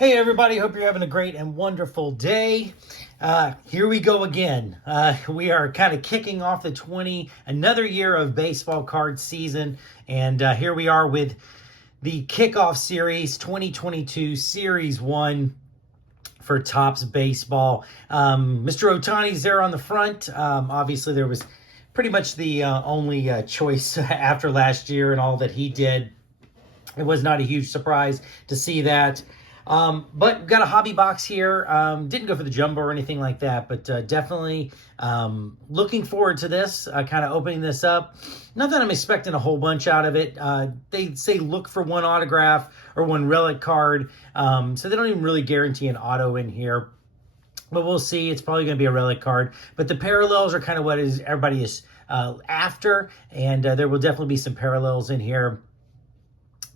Hey everybody, hope you're having a great and wonderful day. Here we go again. We are kind of kicking off another year of baseball card season. And here we are with the kickoff series, 2022 Series 1 for Topps Baseball. Mr. Ohtani's there on the front. Obviously there was pretty much the only choice after last year and all that he did. It was not a huge surprise to see that. But we've got a hobby box here. Didn't go for the jumbo or anything like that, but definitely looking forward to this, kind of opening this up. Not that I'm expecting a whole bunch out of it. They say look for one autograph or one relic card, so they don't even really guarantee an auto in here. But we'll see. It's probably going to be a relic card. But the parallels are kind of what everybody is after, and there will definitely be some parallels in here.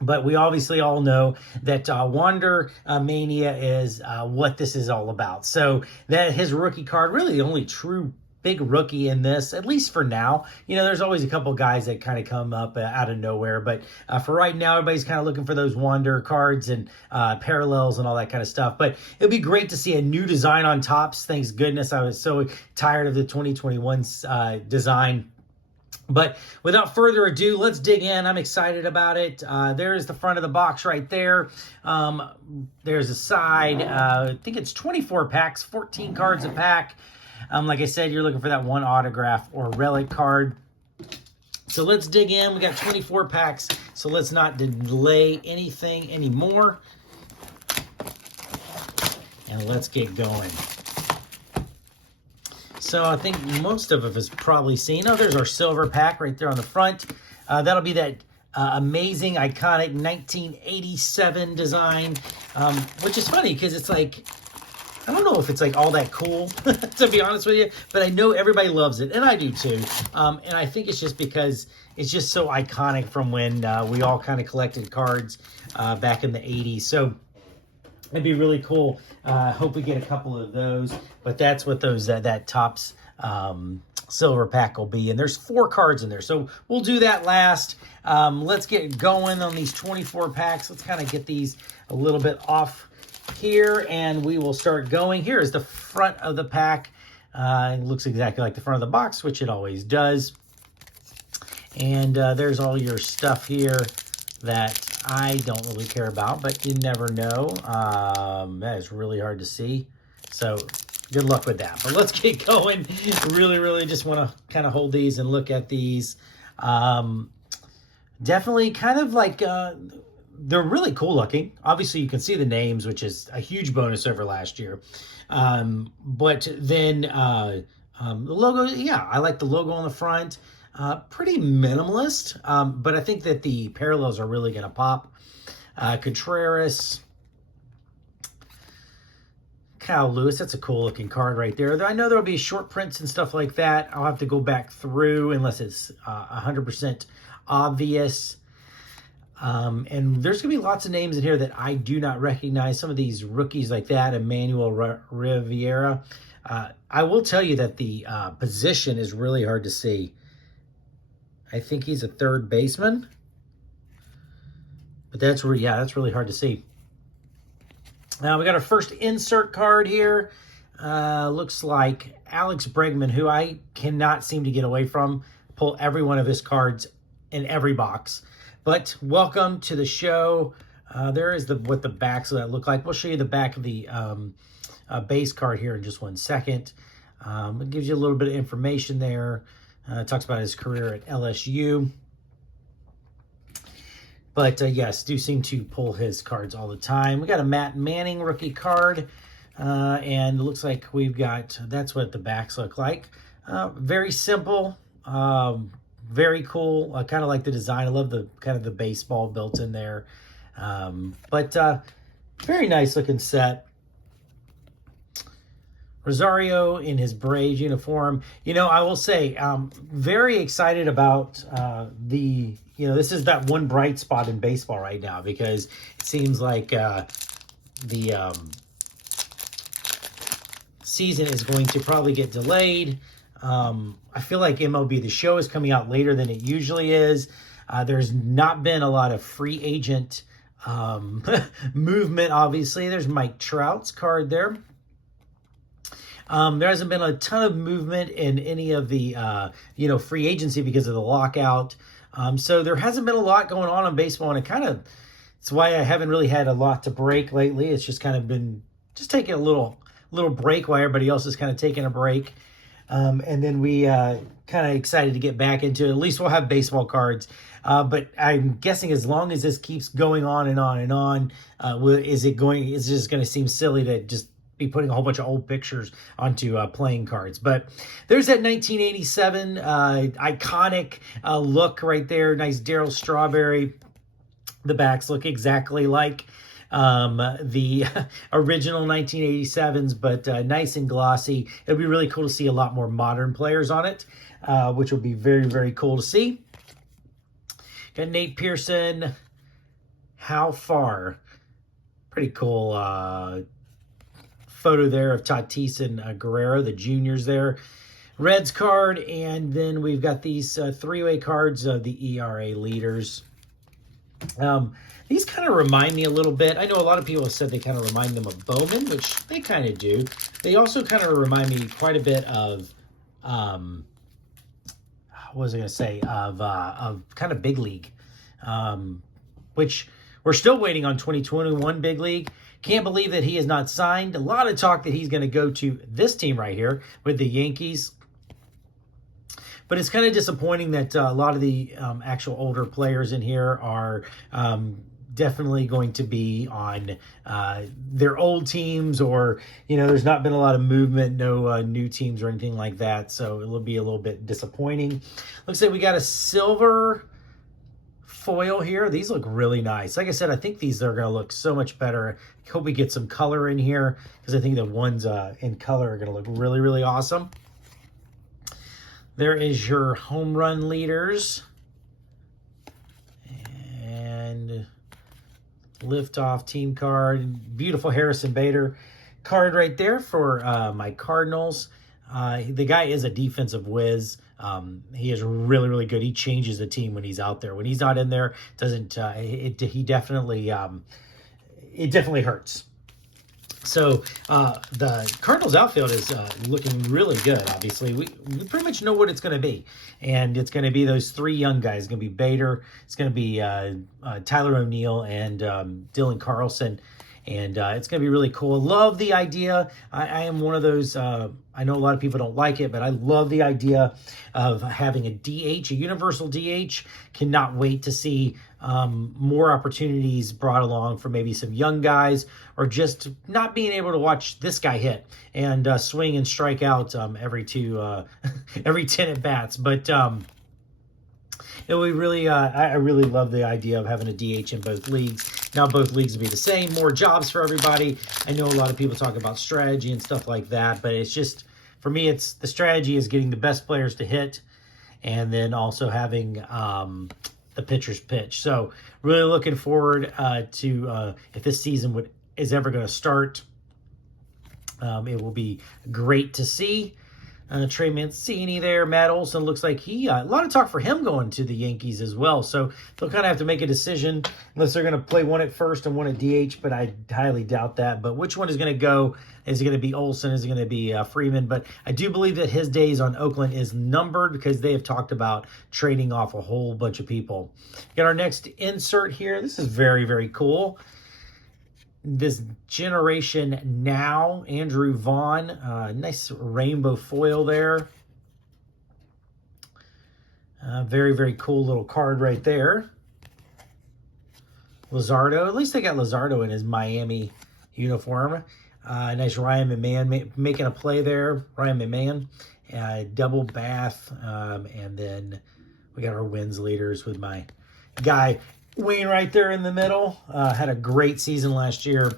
But we obviously all know that Wander Mania is what this is all about. So that his rookie card, really the only true big rookie in this, at least for now. You know, there's always a couple guys that kind of come up out of nowhere. But for right now, everybody's kind of looking for those Wander cards and parallels and all that kind of stuff. But it'll be great to see a new design on Topps. Thanks goodness. I was so tired of the 2021 design. But without further ado, let's dig in. I'm excited about it. There's the front of the box right there. There's a side. I think it's 24 packs, 14 cards a pack. Like I said, you're looking for that one autograph or relic card. So let's dig in. We got 24 packs, so let's not delay anything anymore. And let's get going. So I think most of us have probably seen, there's our silver pack right there on the front. That'll be that amazing, iconic 1987 design, which is funny because it's like, I don't know if it's like all that cool, to be honest with you, but I know everybody loves it, and I do too. And I think it's just because it's just so iconic from when we all kind of collected cards back in the 80s. So it'd be really cool. Hope we get a couple of those. But that's what those that Topps silver pack will be. And there's 4 cards in there. So we'll do that last. Let's get going on these 24 packs. Let's kind of get these a little bit off here. And we will start going. Here is the front of the pack. It looks exactly like the front of the box, which it always does. And there's all your stuff here that I don't really care about, but you never know. That is really hard to see. So good luck with that. But let's get going. Really just want to kind of hold these and look at these. Definitely kind of like, they're really cool looking. Obviously, you can see the names, which is a huge bonus over last year. But then the logo, yeah, I like the logo on the front. Pretty minimalist, but I think that the parallels are really going to pop. Contreras, Kyle Lewis, that's a cool looking card right there. I know there'll be short prints and stuff like that. I'll have to go back through unless it's 100% obvious. And there's going to be lots of names in here that I do not recognize. Some of these rookies like that, Emmanuel Rivera. I will tell you that the position is really hard to see. I think he's a third baseman. But that's really hard to see. Now we got our first insert card here. Looks like Alex Bregman, who I cannot seem to get away from. Pull every one of his cards in every box. But welcome to the show. There is what the backs of that look like. We'll show you the back of the base card here in just one second. It gives you a little bit of information there. Talks about his career at LSU. But yes, do seem to pull his cards all the time. We got a Matt Manning rookie card. And it looks like we've got, that's what the backs look like. Very simple. Very cool. I kind of like the design. I love the kind of the baseball built in there. But very nice looking set. Rosario in his Braves uniform. You know, I will say, very excited about this is that one bright spot in baseball right now, because it seems like the season is going to probably get delayed. I feel like MLB The Show is coming out later than it usually is. There's not been a lot of free agent movement, obviously. There's Mike Trout's card there. There hasn't been a ton of movement in any of the, free agency because of the lockout. So there hasn't been a lot going on baseball, and it's why I haven't really had a lot to break lately. It's just kind of been just taking a little break while everybody else is kind of taking a break. And then we kind of excited to get back into it. At least we'll have baseball cards. But I'm guessing as long as this keeps going on and on and on, is it just going to seem silly to just be putting a whole bunch of old pictures onto playing cards? But there's that 1987 iconic look right there. Nice Darryl Strawberry. The backs look exactly like the original 1987s, but nice and glossy. It'll be really cool to see a lot more modern players on it, which will be very, very cool to see. Got Nate Pearson. How far? Pretty cool photo there of Tatis and Guerrero, the juniors there. Reds card, and then we've got these three-way cards of the ERA leaders. These kind of remind me a little bit. I know a lot of people have said they kind of remind them of Bowman, which they kind of do. They also kind of remind me quite a bit of, what was I going to say, of kind of Big League, which we're still waiting on 2021 Big League. Can't believe that he is not signed. A lot of talk that he's going to go to this team right here with the Yankees. But it's kind of disappointing that a lot of the actual older players in here are definitely going to be on their old teams, or, there's not been a lot of movement, no new teams or anything like that. So it'll be a little bit disappointing. Looks like we got a silver foil here. These look really nice. Like I said, I think these are going to look so much better. I hope we get some color in here, because I think the ones in color are going to look really, really awesome. There is your home run leaders. And liftoff team card. Beautiful Harrison Bader card right there for my Cardinals. The guy is a defensive whiz. He is really, really good. He changes the team when he's out there. When he's not in there, it definitely hurts. So the Cardinals outfield is looking really good, obviously. We pretty much know what it's going to be. And it's going to be those three young guys. It's going to be Bader. It's going to be Tyler O'Neill and Dylan Carlson. And it's going to be really cool. Love the idea. I am one of those, I know a lot of people don't like it, but I love the idea of having a DH, a universal DH. Cannot wait to see more opportunities brought along for maybe some young guys, or just not being able to watch this guy hit and swing and strike out every 10 at bats. But it would really, I really love the idea of having a DH in both leagues. Now both leagues will be the same, more jobs for everybody. I know a lot of people talk about strategy and stuff like that, but it's just, for me, it's the strategy is getting the best players to hit, and then also having the pitcher's pitch. So really looking forward to if this season is ever going to start. It will be great to see. Trey Mancini there. Matt Olson looks like a lot of talk for him going to the Yankees as well. So they'll kind of have to make a decision, unless they're going to play one at first and one at DH, but I highly doubt that. But which one is going to go? Is it going to be Olson? Is it going to be Freeman? But I do believe that his days on Oakland is numbered, because they have talked about trading off a whole bunch of people. Got our next insert here. This is very, very cool. This generation now, Andrew Vaughn, nice rainbow foil there. Very, very cool little card right there. Luzardo, at least they got Luzardo in his Miami uniform. Nice Ryan McMahon making a play there. Ryan McMahon, double bath, and then we got our wins leaders with my guy Wayne right there in the middle. Had a great season last year.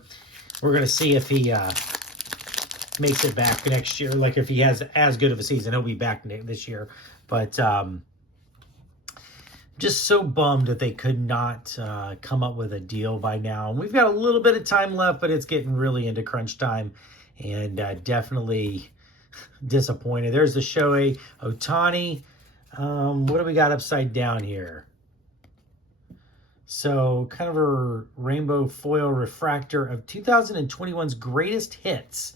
We're going to see if he makes it back next year. Like, if he has as good of a season, he'll be back this year. But just so bummed that they could not come up with a deal by now. And we've got a little bit of time left, but it's getting really into crunch time. And definitely disappointed. There's the Shohei Ohtani. What do we got upside down here? So kind of a rainbow foil refractor of 2021's greatest hits.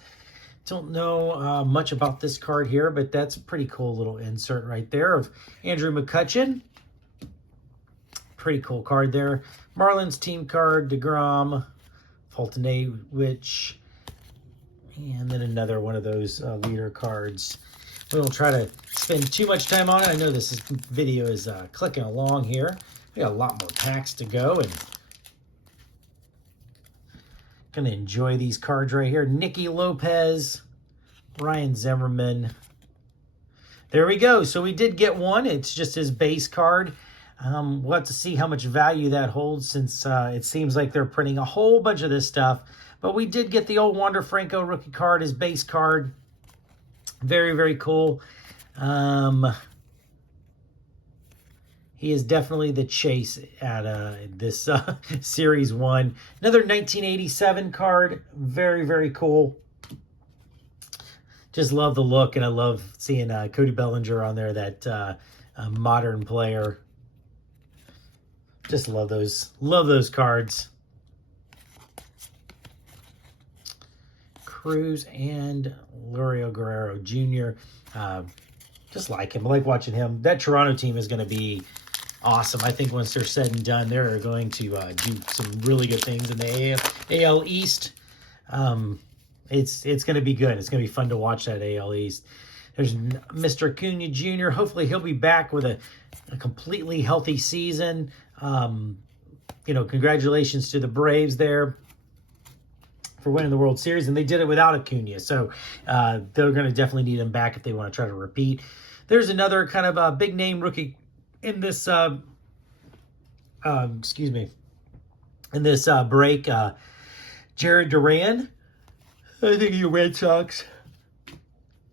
Don't know much about this card here, but that's a pretty cool little insert right there of Andrew McCutchen. Pretty cool card there. Marlins team card, DeGrom, Fultonewicz, and then another one of those leader cards. We won't try to spend too much time on it. I know this video is clicking along here. We got a lot more packs to go, and gonna enjoy these cards right here. Nicky Lopez, Ryan Zimmerman. There we go. So we did get one. It's just his base card. We'll have to see how much value that holds, since it seems like they're printing a whole bunch of this stuff. But we did get the old Wander Franco rookie card, his base card. Very, very cool. He is definitely the chase at this Series 1. Another 1987 card. Very, very cool. Just love the look, and I love seeing Cody Bellinger on there, that modern player. Just love those cards. Cruz and Lorio Guerrero Jr. Just like him. I like watching him. That Toronto team is going to be awesome. I think once they're said and done, they're going to do some really good things in the AL East. It's going to be good. It's going to be fun to watch that AL East. There's Mr. Acuna Jr. Hopefully he'll be back with a completely healthy season. Congratulations to the Braves there for winning the World Series, and they did it without Acuna. So they're going to definitely need him back if they want to try to repeat. There's another kind of a big name rookie in this break, Jared Duran. I think you Red Sox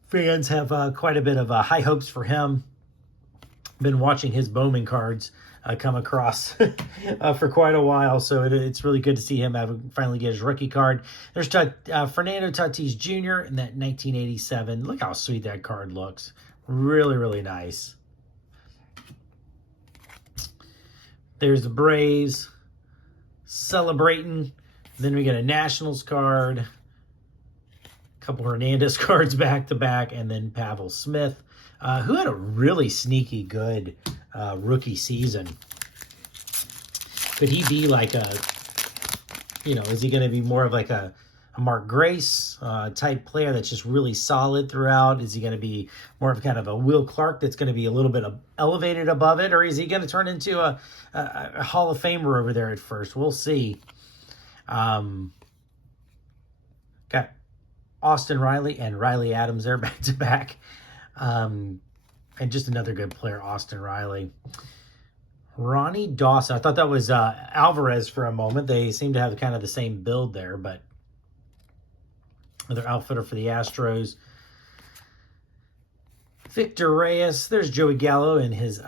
fans have quite a bit of high hopes for him. Been watching his Bowman cards come across for quite a while, so it's really good to see him finally get his rookie card. There's Fernando Tatis Jr. in that 1987. Look how sweet that card looks. Really, really nice. There's the Braves celebrating. Then we get a Nationals card, a couple Hernandez cards back to back, and then Pavel Smith, who had a really sneaky good rookie season. Could he be like is he going to be more of like a Mark Grace type player that's just really solid throughout? Is he going to be more of kind of a Will Clark that's going to be a little bit elevated above it? Or is he going to turn into a Hall of Famer over there at first? We'll see. Got Austin Riley and Riley Adams there back to back. And just another good player, Austin Riley. Ronnie Dawson. I thought that was Alvarez for a moment. They seem to have kind of the same build there, but another outfitter for the Astros. Victor Reyes. There's Joey Gallo and his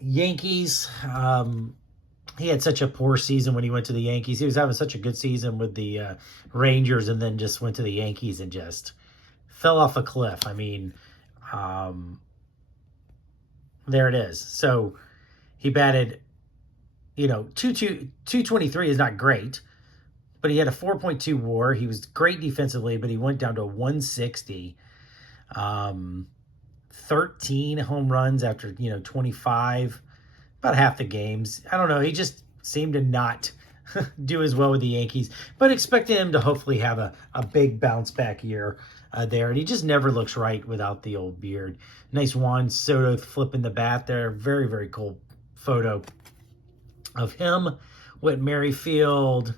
Yankees. He had such a poor season when he went to the Yankees. He was having such a good season with the Rangers, and then just went to the Yankees and just fell off a cliff. I mean, there it is. So he batted, 223 is not great, but he had a 4.2 WAR. He was great defensively, but he went down to 160. 13 home runs after, 25, about half the games. I don't know. He just seemed to not do as well with the Yankees, but expecting him to hopefully have a big bounce back year there. And he just never looks right without the old beard. Nice Juan Soto flipping the bat there. Very, very cool photo of him. Whit Merrifield,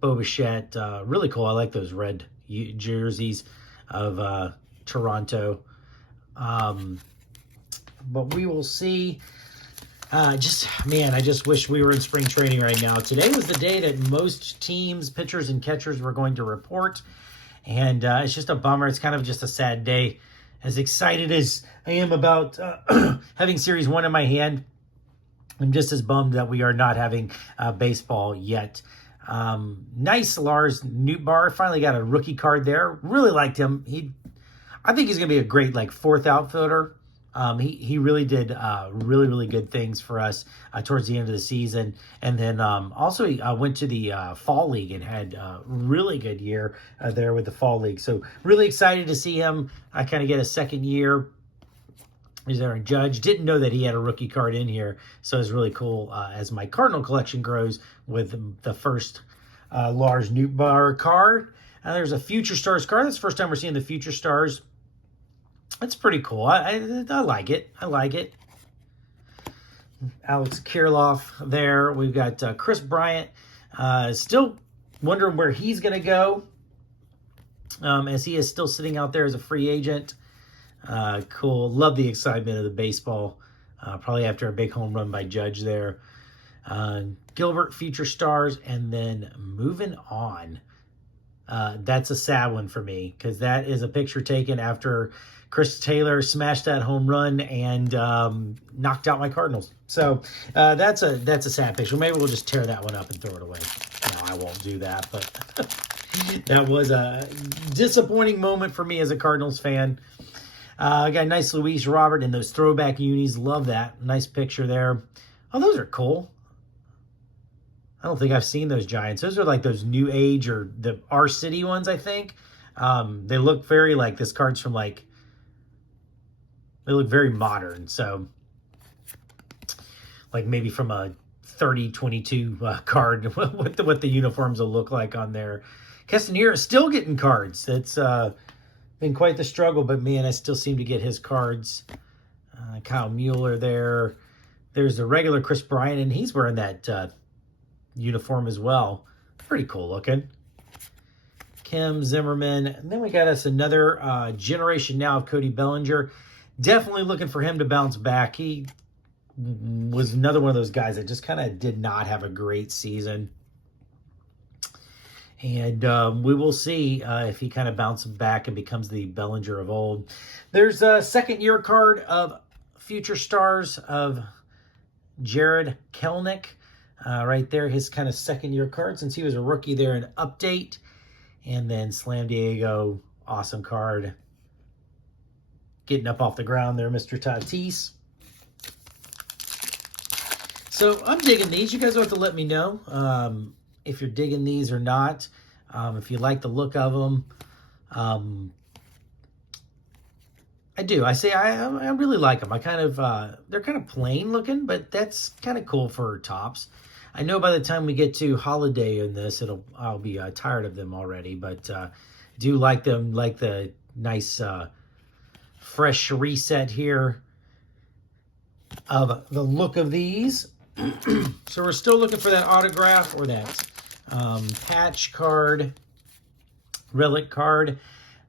Bo Bichette. Really cool. I like those red jerseys of Toronto. But we will see. I just wish we were in spring training right now. Today was the day that most teams, pitchers, and catchers were going to report. And it's just a bummer. It's kind of just a sad day. As excited as I am about having Series 1 in my hand, I'm just as bummed that we are not having baseball yet. Nice Lars Nootbaar. Finally got a rookie card there. Really liked him. I think he's going to be a great fourth outfielder. He really did really, really good things for us towards the end of the season. And then also he went to the Fall League and had a really good year there with the Fall League. So really excited to see him kind of get a second year. He's there. Judge didn't know that he had a rookie card in here, so it's really cool as my Cardinal collection grows with the first Lars Nootbaar card. There's a Future Stars card. That's the first time we're seeing the Future Stars. That's pretty cool. I like it. I like it. Alex Kirilloff there. We've got Chris Bryant. Still wondering where he's going to go, as he is still sitting out there as a free agent. Cool. Love the excitement of the baseball. Probably after a big home run by Judge there. Gilbert, Future Stars, and then moving on. That's a sad one for me because that is a picture taken after Chris Taylor smashed that home run and knocked out my Cardinals. So that's a sad picture. Maybe we'll just tear that one up and throw it away. No, I won't do that, but that was a disappointing moment for me as a Cardinals fan. I got a nice Luis Robert in those throwback unis. Love that. Nice picture there. Oh, those are cool. I don't think I've seen those Giants. Those are like those New Age or the Our City ones, I think. They look very like this card's from like, they look very modern. So like maybe from a 30-22 card, what the uniforms will look like on there. Castanera is still getting cards. It's been quite the struggle, but man, I still seem to get his cards. Kyle Mueller there. There's the regular Chris Bryant, and he's wearing that uniform as well. Pretty cool looking. Kim Zimmerman. And then we got us another generation now of Cody Bellinger. Definitely looking for him to bounce back. He was another one of those guys that just kind of did not have a great season. And we will see if he kind of bounces back and becomes the Bellinger of old. There's a second-year card of Future Stars of Jared Kelenic. Right there, his kind of second-year card since he was a rookie there in Update. And then Slam Diego, awesome card. Getting up off the ground there, Mr. Tatis. So I'm digging these. You guys will have to let me know if you're digging these or not. If you like the look of them. I do. I really like them. They're kind of plain looking, but that's kind of cool for tops. I know by the time we get to holiday in this, I'll be tired of them already, but do like them, like the nice fresh reset here of the look of these. So we're still looking for that autograph or that patch card, relic card.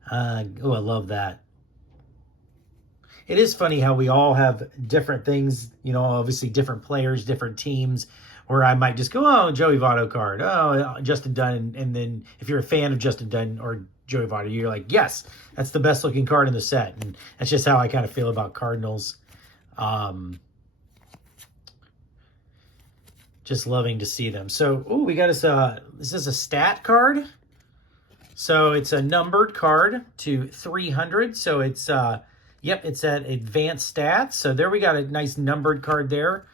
Oh, I love that. It is funny how we all have different things, obviously different players, different teams, where I might just go, oh, Joey Votto card, oh, Justin Dunn. And then if you're a fan of Justin Dunn or Joey Votto, you're like, yes, that's the best looking card in the set. And that's just how I kind of feel about Cardinals. Just loving to see them. So, we got us this is a stat card. So it's a numbered card to 300. So it's, it's at advanced stats. So there we got a nice numbered card there.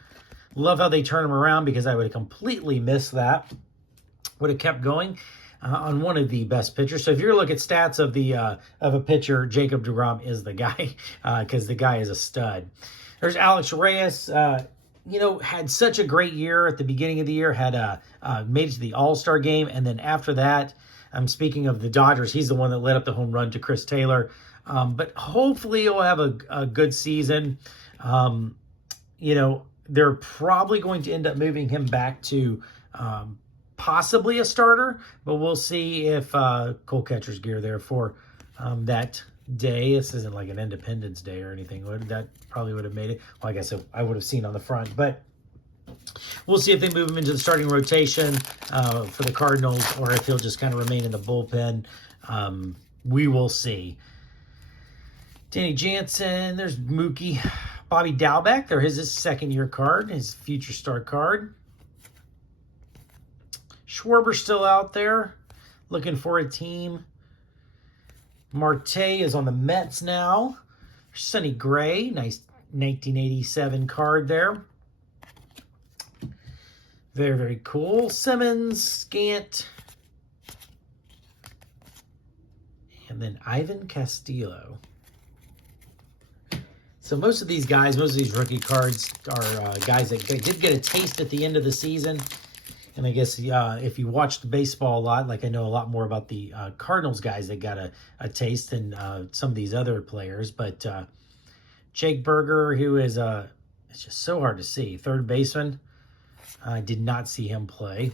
Love how they turn them around because I would have completely missed that. Would have kept going on one of the best pitchers. So if you're looking at stats of a pitcher, Jacob deGrom is the guy because the guy is a stud. There's Alex Reyes. Had such a great year at the beginning of the year. Had made it to the All-Star game, and then after that, I'm speaking of the Dodgers. He's the one that led up the home run to Chris Taylor. But hopefully he'll have a good season. They're probably going to end up moving him back to possibly a starter, but we'll see if Cole Catcher's gear there for that day. This isn't like an Independence Day or anything. That probably would have made it. Well, I guess I would have seen on the front, but we'll see if they move him into the starting rotation for the Cardinals or if he'll just kind of remain in the bullpen. We will see. Danny Jansen, there's Mookie. Bobby Dalbec, there is his second-year card, his Future Star card. Schwarber's still out there, looking for a team. Marte is on the Mets now. Sonny Gray, nice 1987 card there. Very, very cool. Simmons, Scant. And then Ivan Castillo. So most of these guys, most of these rookie cards are guys that did get a taste at the end of the season. And I guess if you watched baseball a lot, like I know a lot more about the Cardinals guys that got a taste than some of these other players. But Jake Berger, who is, it's just so hard to see, third baseman. I did not see him play.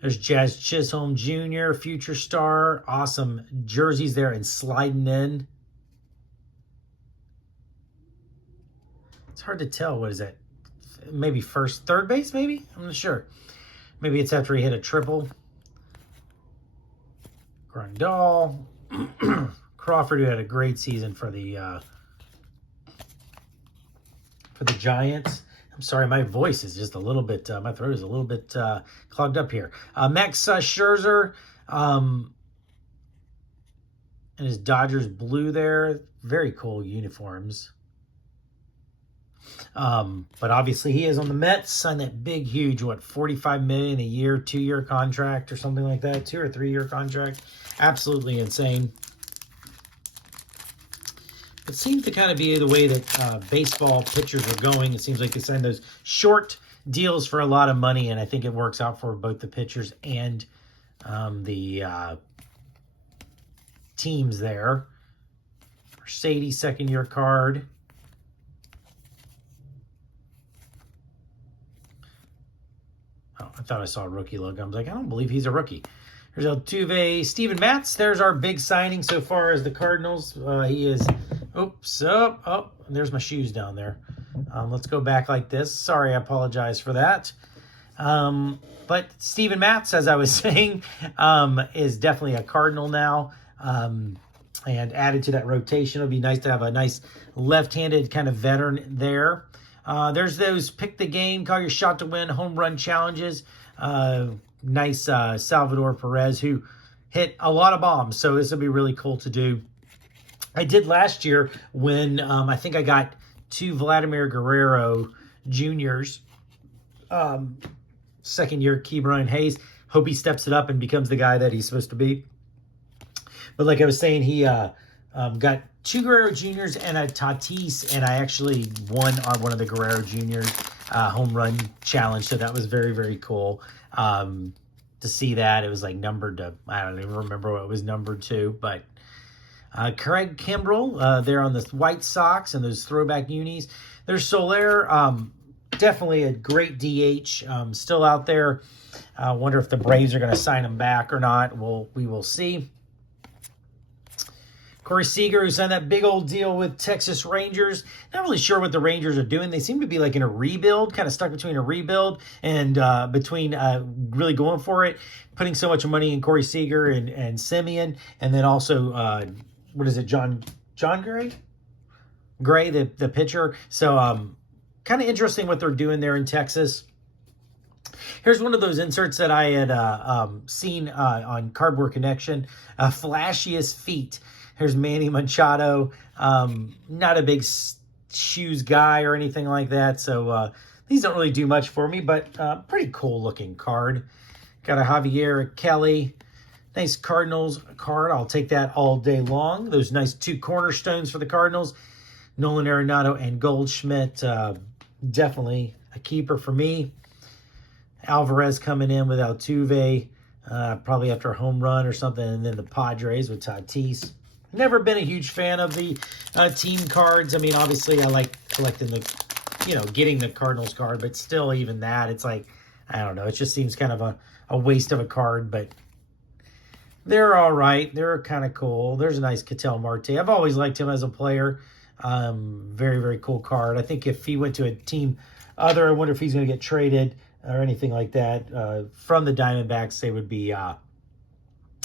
There's Jazz Chisholm Jr., future star. Awesome jerseys there and sliding in. It's hard to tell. What is that? Maybe third base, maybe? I'm not sure. Maybe it's after he hit a triple. Grandal. Crawford, who had a great season for the Giants. I'm sorry, my voice is just a little bit, my throat is a little bit clogged up here. Max Scherzer and his Dodgers blue there. Very cool uniforms. But obviously he is on the Mets, signed that big, huge, what, $45 million a year, 2-year contract or something like that, 2 or 3 year contract. Absolutely insane. It seems to kind of be the way that baseball pitchers are going. It seems like they sign those short deals for a lot of money, and I think it works out for both the pitchers and the teams there. Mercedes, second-year card. Oh, I thought I saw a rookie logo. I was like, I don't believe he's a rookie. There's Altuve, Steven Matz. There's our big signing so far as the Cardinals. He is, oops, oh, there's my shoes down there. Let's go back like this. Sorry, I apologize for that. But Steven Matz, as I was saying, is definitely a Cardinal now. And added to that rotation. It'll be nice to have a nice left-handed kind of veteran there. There's those pick the game, call your shot to win, home run challenges. Nice Salvador Perez, who hit a lot of bombs. So this will be really cool to do. I did last year when I think I got 2 Vladimir Guerrero Juniors. Second year, Ke'Bryan Hayes. Hope he steps it up and becomes the guy that he's supposed to be. But like I was saying, he got 2 Guerrero Juniors and a Tatis, and I actually won on one of the Guerrero Juniors home run challenge. So that was very, very cool to see that. It was like numbered to, I don't even remember what it was numbered to, but Craig Kimbrell there on the White Sox and those throwback unis. There's Soler, definitely a great DH, still out there. I wonder if the Braves are going to sign him back or not. We will see. Corey Seager, who signed that big old deal with Texas Rangers. Not really sure what the Rangers are doing. They seem to be like in a rebuild, kind of stuck between a rebuild and between really going for it, putting so much money in Corey Seager and Simeon, and then also, what is it, John Gray? Gray, the pitcher. So kind of interesting what they're doing there in Texas. Here's one of those inserts that I had seen on Cardboard Connection. Flashiest feet. Here's Manny Machado. Not a big shoes guy or anything like that. So these don't really do much for me, but pretty cool looking card. Got a Javier Kelly. Nice Cardinals card. I'll take that all day long. Those nice 2 cornerstones for the Cardinals. Nolan Arenado and Goldschmidt. Definitely a keeper for me. Alvarez coming in with Altuve. Probably after a home run or something. And then the Padres with Tatis. Never been a huge fan of the team cards. I mean, obviously, I like collecting getting the Cardinals card, but still, even that, it's like, I don't know. It just seems kind of a waste of a card, but they're all right. They're kind of cool. There's a nice Ketel Marte. I've always liked him as a player. Very, very cool card. I think if he went to a team I wonder if he's going to get traded or anything like that. From the Diamondbacks, they would be...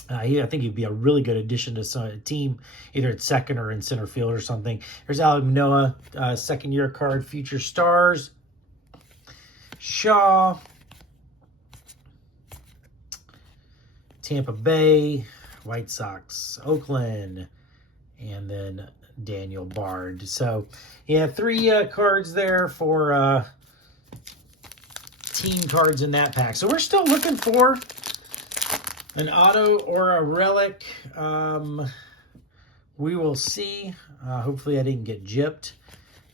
I think he'd be a really good addition to a team, either at second or in center field or something. There's Alek Manoah, second-year card, future stars. Shaw. Tampa Bay. White Sox, Oakland, and then Daniel Bard. So, yeah, 3 cards there for team cards in that pack. So we're still looking for an auto or a relic. We will see. Hopefully I didn't get gypped.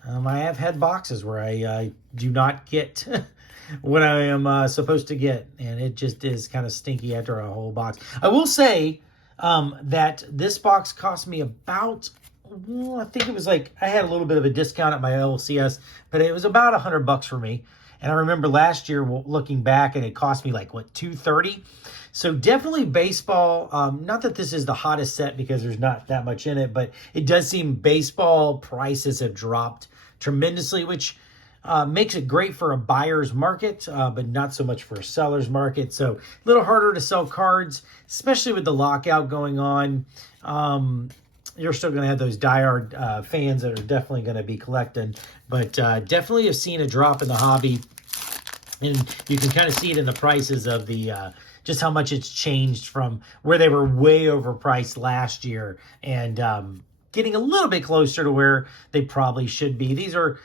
I have had boxes where I do not get what I am supposed to get, and it just is kind of stinky after a whole box. I will say that this box cost me about, I think it was like, I had a little bit of a discount at my LCS, but it was about $100 for me. And I remember last year looking back, and it cost me like, what, $230? So definitely baseball, not that this is the hottest set because there's not that much in it, but it does seem baseball prices have dropped tremendously, which makes it great for a buyer's market, but not so much for a seller's market. So a little harder to sell cards, especially with the lockout going on. You're still going to have those diehard fans that are definitely going to be collecting, but definitely have seen a drop in the hobby. And you can kind of see it in the prices of the just how much it's changed from where they were way overpriced last year and getting a little bit closer to where they probably should be. These are,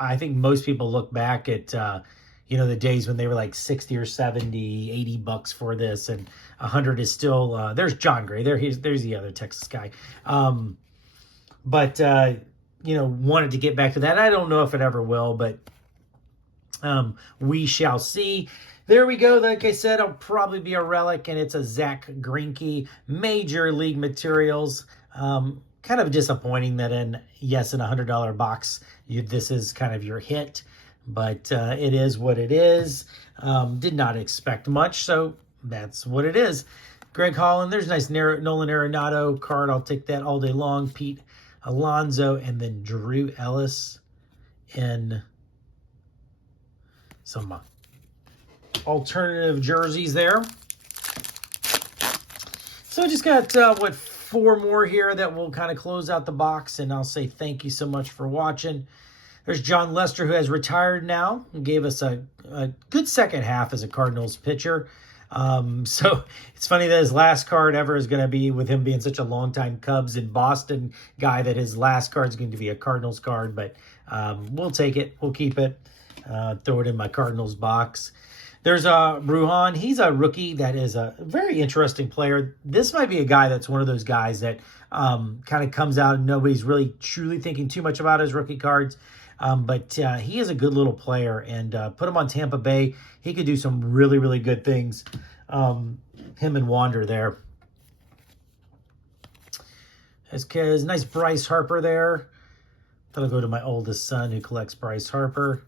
I think most people look back at, the days when they were like 60 or 70, $80 for this, and 100 is still, there's John Gray. There's the other Texas guy. But wanted to get back to that. I don't know if it ever will, but we shall see. There we go. Like I said, it'll probably be a relic, and it's a Zach Greinke Major League Materials. Kind of disappointing that in a $100 box, this is kind of your hit, but it is what it is. Did not expect much, so that's what it is. Greg Holland, there's a nice Nolan Arenado card. I'll take that all day long. Pete Alonso, and then Drew Ellis in some alternative jerseys there. So I just got, 4 more here that will kind of close out the box, and I'll say thank you so much for watching. There's John Lester, who has retired now and gave us a good second half as a Cardinals pitcher. So it's funny that his last card ever is going to be, with him being such a longtime Cubs and Boston guy, that his last card is going to be a Cardinals card, but we'll take it. We'll keep it. Throw it in my Cardinals box. There's Bruhan. He's a rookie that is a very interesting player. This might be a guy that's one of those guys that kind of comes out and nobody's really truly thinking too much about his rookie cards. But he is a good little player, and put him on Tampa Bay. He could do some really, really good things. Him and Wander there. There's nice Bryce Harper there. That'll go to my oldest son who collects Bryce Harper.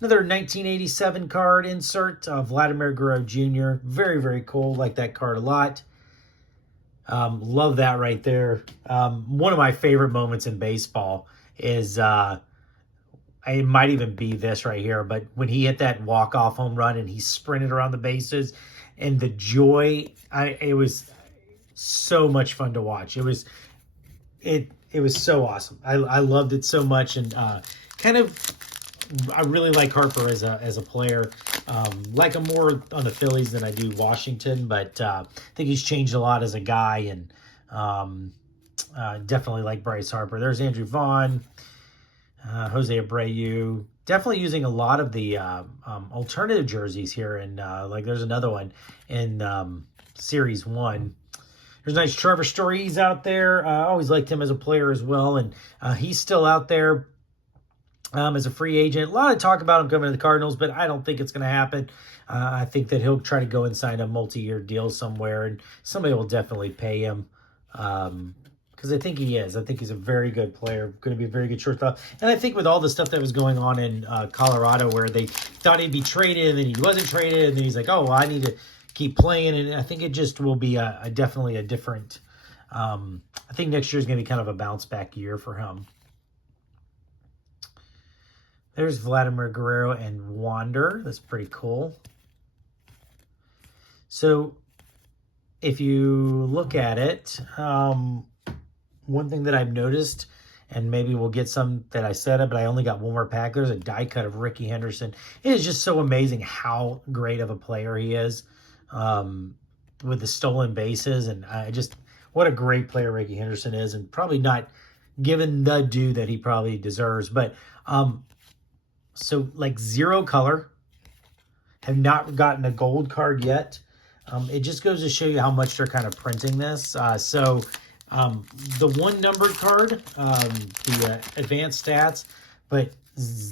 Another 1987 card insert of Vladimir Guerrero Jr. Very, very cool. Like that card a lot. Love that right there. One of my favorite moments in baseball is, it might even be this right here, but when he hit that walk-off home run and he sprinted around the bases, and the joy, it was so much fun to watch. It was so awesome. I loved it so much, and I really like Harper as a player. Like him more on the Phillies than I do Washington, but I think he's changed a lot as a guy, and definitely like Bryce Harper. There's Andrew Vaughn, Jose Abreu. Definitely using a lot of the alternative jerseys here, and like there's another one in Series 1. There's nice Trevor Story's out there. I always liked him as a player as well, and he's still out there. As a free agent. A lot of talk about him coming to the Cardinals, but I don't think it's going to happen. I think that he'll try to go and sign a multi-year deal somewhere, and somebody will definitely pay him because I think he is. I think he's a very good player, going to be a very good shortstop. And I think with all the stuff that was going on in Colorado, where they thought he'd be traded, and then he wasn't traded, and then he's like, oh, well, I need to keep playing. And I think it just will be definitely a different I think next year is going to be kind of a bounce-back year for him. There's Vladimir Guerrero and Wander. That's pretty cool. So if you look at it, one thing that I've noticed, and maybe we'll get some that I said it, but I only got one more pack. There's a die cut of Ricky Henderson. It is just so amazing how great of a player he is. with the stolen bases. And what a great player Ricky Henderson is, and probably not given the due that he probably deserves. But so like 0 color, have not gotten a gold card yet. It just goes to show you how much they're kind of printing this. The 1 numbered card, the advanced stats, but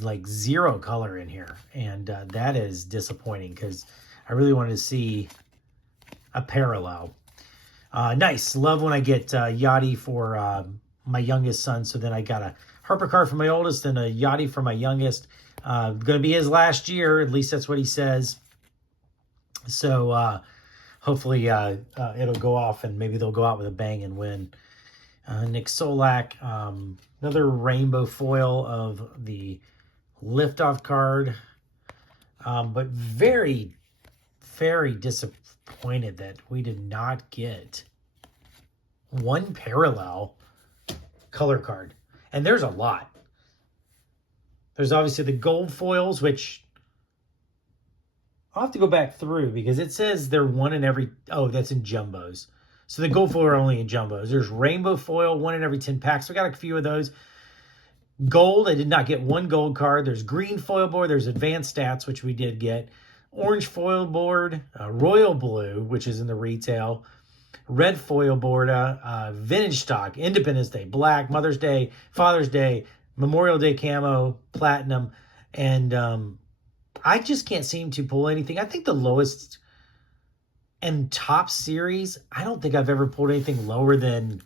like 0 color in here. And that is disappointing because I really wanted to see a parallel. Nice. Love when I get Yachty for my youngest son. So then I got a Harper card for my oldest and a Yachty for my youngest. Going to be his last year. At least that's what he says. So hopefully it'll go off and maybe they'll go out with a bang and win. Nick Solak, another rainbow foil of the liftoff card. But very, very disappointed that we did not get 1 parallel color card. And there's a lot. There's obviously the gold foils, which I'll have to go back through because it says they're 1 in every... Oh, that's in jumbos. So the gold foil are only in jumbos. There's rainbow foil, 1 in every 10 packs. So I got a few of those. Gold, I did not get 1 gold card. There's green foil board. There's advanced stats, which we did get. Orange foil board. Royal blue, which is in the retail. Red foil board. Vintage stock. Independence Day. Black. Mother's Day. Father's Day. Memorial Day camo. Platinum. And I just can't seem to pull anything. I think the lowest and top series, I don't think I've ever pulled anything lower than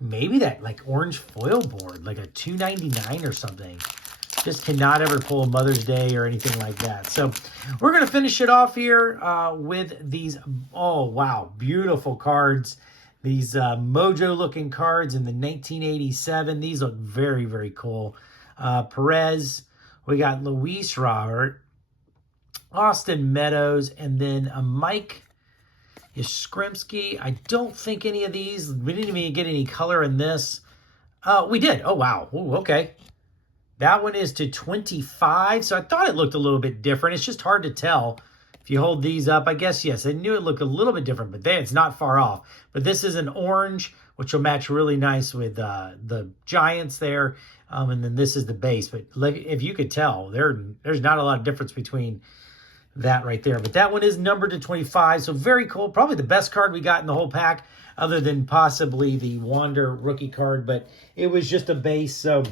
maybe that like orange foil board, like a 299 or something. Just cannot ever pull Mother's Day or anything like that. So we're going to finish it off here with these, oh wow, beautiful cards. These Mojo looking cards in the 1987. These look very, very cool. Perez, we got Luis Robert, Austin Meadows, and then a Mike Yastrzemski. I don't think any of these, we didn't even get any color in this. We did. Oh, wow. Ooh, okay. That one is to 25. So I thought it looked a little bit different. It's just hard to tell. If you hold these up, I guess, yes, I knew it looked a little bit different, but it's not far off. But this is an orange, which will match really nice with the Giants there. And then this is the base. But if you could tell, there's not a lot of difference between that right there. But that one is numbered to 25. So very cool. Probably the best card we got in the whole pack, other than possibly the Wander rookie card. But it was just a base. So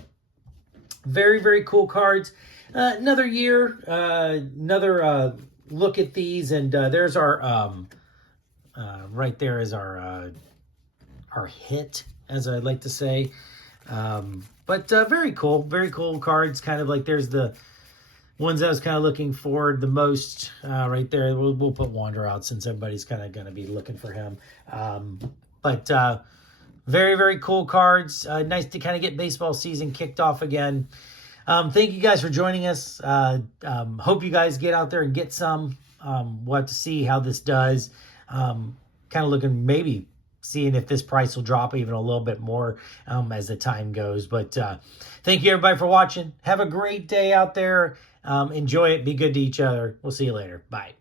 very, very cool cards. Another year, another look at these. And there's our, right there is our hit, as I'd like to say. But very cool cards. Kind of like there's the ones I was kind of looking for the most right there. We'll put Wander out since everybody's kind of going to be looking for him. But very, very cool cards. Nice to kind of get baseball season kicked off again. Thank you guys for joining us. Hope you guys get out there and get some. We'll have to see how this does. Kind of looking maybe seeing if this price will drop even a little bit more as the time goes. But thank you, everybody, for watching. Have a great day out there. Enjoy it. Be good to each other. We'll see you later. Bye.